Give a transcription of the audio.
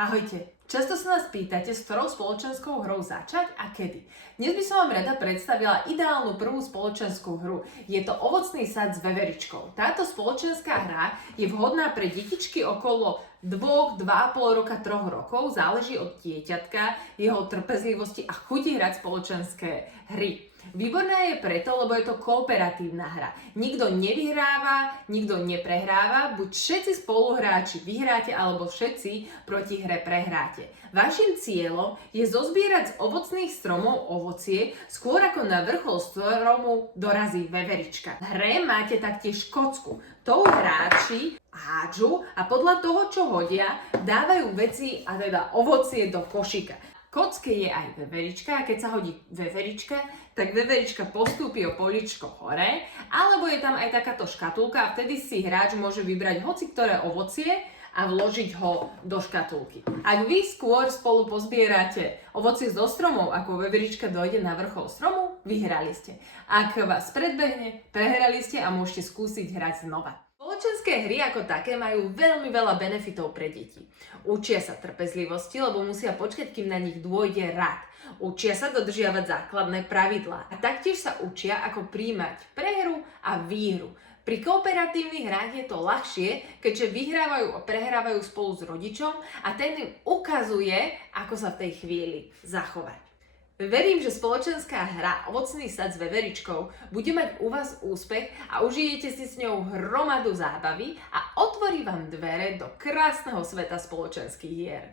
Ahojte, často sa nás pýtate, s ktorou spoločenskou hrou začať a kedy. Dnes by som vám rada predstavila ideálnu prvú spoločenskú hru. Je to Ovocný sad s veveričkou. Táto spoločenská hra je vhodná pre detičky okolo 2, 2,5 roka, 3 rokov, záleží od dieťatka, jeho trpezlivosti a chuti hrať spoločenské hry. Výborná je preto, lebo je to kooperatívna hra. Nikto nevyhráva, nikto neprehráva, buď všetci spoluhráči vyhráte, alebo všetci proti hre prehráte. Vaším cieľom je zozbierať z ovocných stromov ovocie, skôr ako na vrchol stromu dorazí veverička. V hre máte taktiež kocku. Tou hráči hádžu a podľa toho, čo hodia, dávajú veci, a teda ovocie do košíka. Kocke je aj veverička a keď sa hodí veverička, tak veverička postúpi o poličko hore, alebo je tam aj takáto škatulka a vtedy si hráč môže vybrať hoci ktoré ovocie a vložiť ho do škatulky. Ak vy skôr spolu pozbierate ovocie zo stromov, ako veverička dojde na vrchol stromu, vyhrali ste. Ak vás predbehne, prehrali ste a môžete skúsiť hrať znova. Spoločenské hry ako také majú veľmi veľa benefitov pre deti. Učia sa trpezlivosti, lebo musia počkať, kým na nich dôjde rad. Učia sa dodržiavať základné pravidlá. A taktiež sa učia, ako prijímať prehru a výhru. Pri kooperatívnych hrách je to ľahšie, keďže vyhrávajú a prehrávajú spolu s rodičom a ten im ukazuje, ako sa v tej chvíli zachovať. Verím, že spoločenská hra Ovocný sad s veveričkou bude mať u vás úspech a užijete si s ňou hromadu zábavy a otvorí vám dvere do krásneho sveta spoločenských hier.